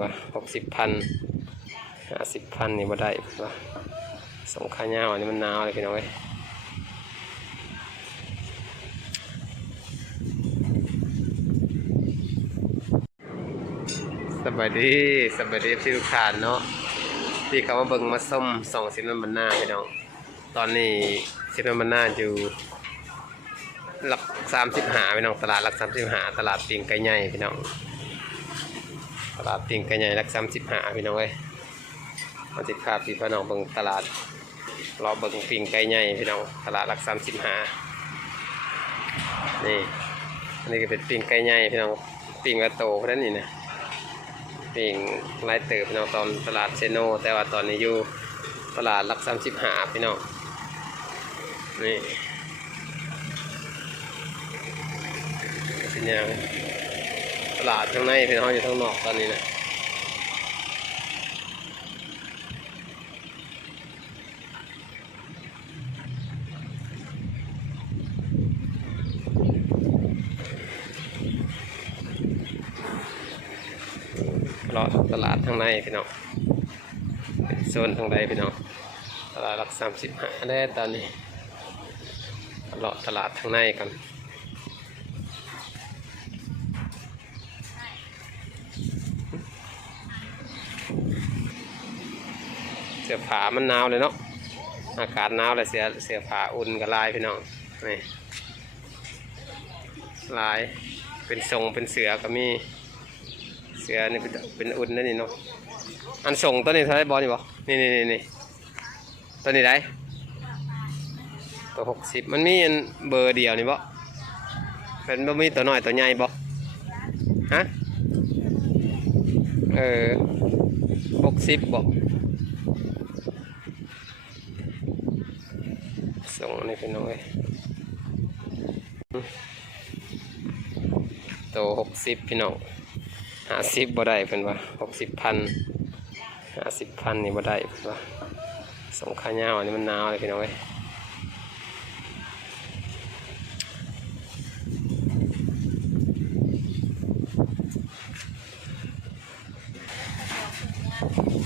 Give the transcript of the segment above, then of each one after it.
ว่าหกสิบพันห้าสิบพันนี่บ่ได้ว่าสงขาเงาอันนี้มันหนาวเลยพี่น้องเอ้ยสบายดีสบายดีพี่ทุกท่านเนาะที่เขามาเบิ่งมาส้มสองสินมันบรรณาพี่น้องตอนนี้สินมันบรรณาอยู่หลักสามสิบหาพี่น้องตลาดหลักสามสิบหาตลาดปิงไก่ใหญ่พี่น้อง ตลาดปิงไก่ใหญ่หลักสามสิบห้าพี่น้องเอ้ยมาติดภาพพี่พี่น้องเบิ่งตลาดรอเบิ่งปิงไก่ใหญ่พี่น้องตลาดหลักสามสิบห้านี่อันนี้ก็เป็นปิงไก่ใหญ่พี่น้องปิงกระโตเพราะนั้นนี่นะปิงไล่เติบพี่น้องตอนตลาดเซโน แต่ว่าตอนนี้อยู่ตลาดหลักสามสิบห้าพี่น้องนี่เป็นยัง ลาดข้างในเป็นห้องอยู่ข้างนอกตอนนี้นะรอตลาดข้างในพี่น้องโซนทางใดพี่น้องตลาดหลักสามสิบห้าได้ตอนนี้รอตลาดข้างในกัน สื้อผ้ามันหนาวเลยเนาะอากาศหนาวเลยเสื้อเสื้อผ้าอุ่นกับลายพี่น้องนี่ลายเป็นทรงเป็นเสือก็มีเสือนี่เป็นเป็นอุ่นนั่นนี่เนาะอันส่งตัวนี้เท่าไรบอลนี่บอนี่นี่นี่นี่ตัวนี้ได้ตัวหกสิบมันมีอันเบอร์เดียวนี่บอเป็นบ่มีตัวน้อยตัวใหญ่บอฮะเออหกสิบบอ ส่งนี่พี่น้อยโตหกสิบพี่น้องห้าสิบบ่ได้เพิ่นว่าหกสิบพันห้าสิบพันนี่บ่ได้เพิ่นว่าส่งขาเงาวอันนี้มันหนาวเลยพี่น้อย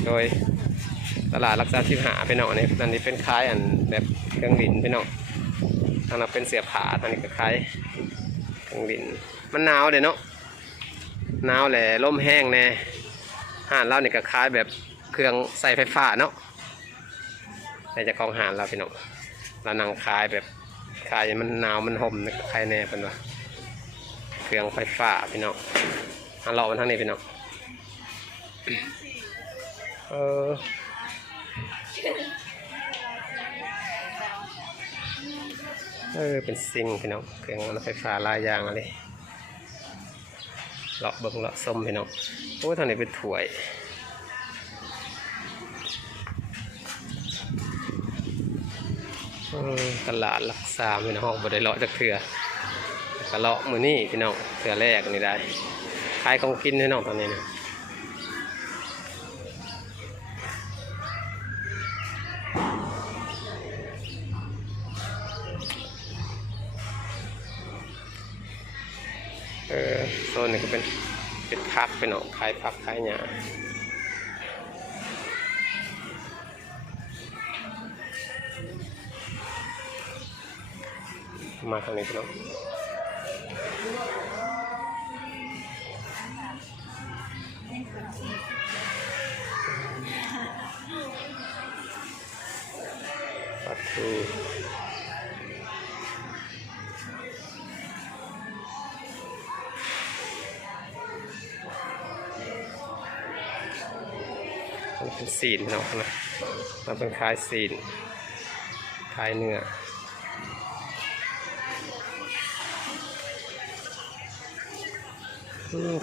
โดยตลาดรักษาที่หาพี่น้องนี่อันนี้เป็นคล้ายอันแบบ เครื่องดินพี่น้องทางนั้นเป็นเสียผาทางนี้ก็คล้ายเครื่องดิน มันหนาวเลยเนาะหนาวแหละลมแห้งแน่ห่านเรานี่ก็คล้ายแบบเครื่องใส่ไฟฟ้าเนาะในจะของห่านเราพี่น้องเรานั่งคล้ายแบบคล้ายมันหนาวมันห่มนี่ก็คล้ายแน่เป็นว่าเครื่องไฟฟ้าพี่น้องหันเลามันทางนี้พี่น้องเออ เออเป็นซิงพี่น้องเครื่องรถไฟฟ้าลายยางอะไรเลาะเบิ่งเลาะส้มพี่น้องโอ้ทางนี้เป็นถ้วยตลาดหลักสามพี่น้องบ่ได้เลาะจักเถื่อก็เลาะมือนี่พี่น้องเถื่อแรกนี่ได้ขายของกินพี่น้องตอนนี้นะ เออโซนนี้ก็เป็นเป็นพักเป็นออกขายพักขายหญ้ามาทางนี้พี่น้องปลาทู เป็นซีนพี่น้องนะมันเป็นคล้ายซีนคล้ายเนื้อ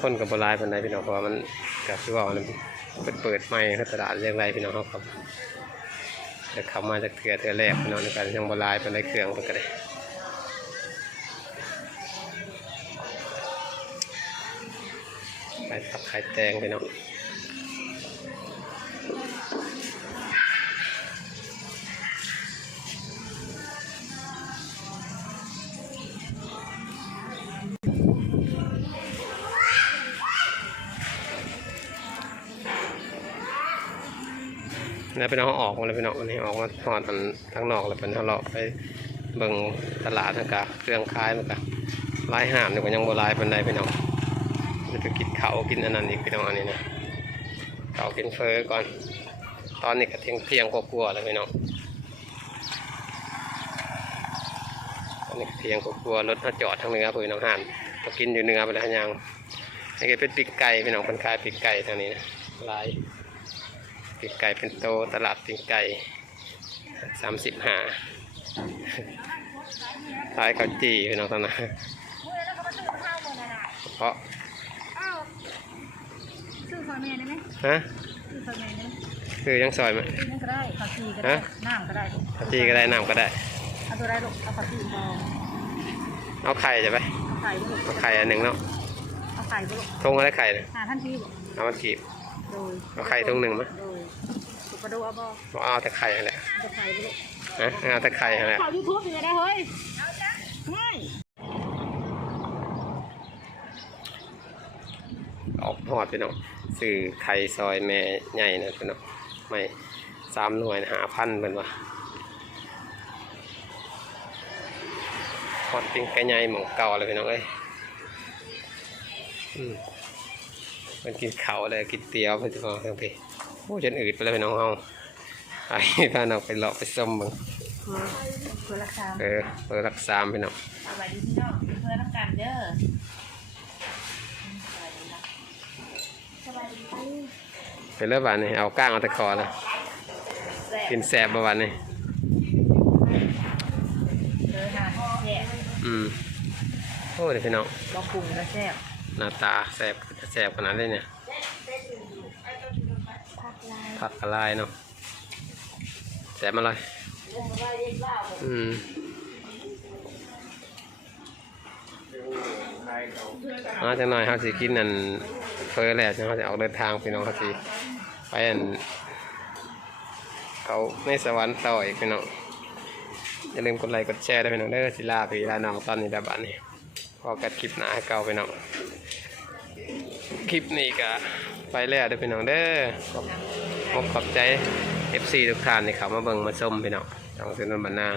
คนกับบราณคนใดพี่น้องเพราะว่ามันกับที่ว่ามันเปิดเปิดใหม่เขาตลาดเรื่องไรพี่น้องเขาครับแต่เขามาจากเถื่อเถื่อแรกพี่น้องในการยังบราณเป็นไรเครื่องเพิ่นก็ได้ขายผักขายแตงพี่น้อง แล้วเป็นเอาออกมาเลยเป็นเอาอันนี้ออกมาทอดมันข้งนอกแล้วเป็นเอาเลาะไปเบิ่งตลาดนะกะเครื่องขายมันกะลายห้ามนี่ก็ยังโบรายเป็นใดเป็นเอามันจะกินเขากินอันนั้นอีกพี่น้องอันนี้นะเขากินเฟอก่อน ตอนนี้ก็เที่ยงเพียงกลัวๆแล้วพี่น้องตอนนี้เพียงกลัวๆรถมาจอดทางเหนือพี่น้องห่านก็กินอยู่เหนือไปแล้วยังนี่ก็เป็นปีกไก่พี่น้องคนขายปีกไก่ทางนี้นะลาย ปีกไก่เป็นโตตลาดปีกไก่สามสิบห้าขายข้าวจี่พี่น้องตอนนั้นเพราะอ้าวซื้อซอยแม่ได้ไหมฮะซื้อซอยแม่ได้ไหมคือยังซอยไหมซื้อนั่นก็ได้ข้าวจีก็ได้ฮะน้ำก็ได้ข้าวจี่ก็ได้น้ำก็ได้เอาตัวได้ลูกเอาข้าวจีบองเอาไข่จะไปเอาไข่ลูกเอาไข่อันหนึ่งเนาะเอาไข่ลูกทงอะไรไข่เนี่ยหาท่านพี่บอกเอามากีบ โดยเอาไข่ถุงหนึ่งไหมโดยสุกกระดูกเอาบ่เอาแต่ไข่นั่นแหละจะไข่ลูกนะเอาแต่ไข่นั่นแหละข่าวยูทูบอยู่ได้เฮ้ยไม่ออกหอดพี่น้องซื้อไข่ซอยแม่ใหญ่นะพี่น้องไม่สามหน่วยหาพันเป็นว่าหอดปิ้งไก่ใหญ่หมองเก่าเลยพี่น้องเอ้ยอืม มันกินเขาวเลยกินเตี๋ยวไปที่ฟองทั้งพี่โอ้จนอืดไปเลยพี่น้องเฮาไอ้พาน้องไปเลาะไปส้มมึงเพื่อเพื่อราคาเออเปิดรักษามพี่น้องสวัสดีพี่น้องเพื่อรับการเด้อสวัสดีค่ะไปเลิกบานนี่เอาก้างเอาแต่คอนะแซ่บกินแสบประวันนี่เด้อหาแซ่บอืมโอ้เดี๋ยวพี่น้องบอกปรุงก็แซ่บ หน้าตาแสบแสบขนาดนี้เนี่ยผักลายผักกระลายเนาะแสบมาเลยอืมมาจังหน่อยเขาสิกินนั่นเฟอร์แหละจังเขาจะออกเดินทางพี่น้องเขาสิไปอันเขาในสวรรค์ต่ออีกพี่น้องอย่าลืมกดไลค์กดแชร์ด้วยพี่น้องเด้อสิลาพี่ลาน้องตอนนี้ดับบันนี้ พอกัดคลิปหน้าให้เก่าไปน้องคลิปนี้ก็ไปแล้วเด้อพี่น้องเด้อขอบขอบขอบใจ FC ทุกท่านที่เขามาเบิ่งมาชมพี่น้องทางเซนนนบรรณา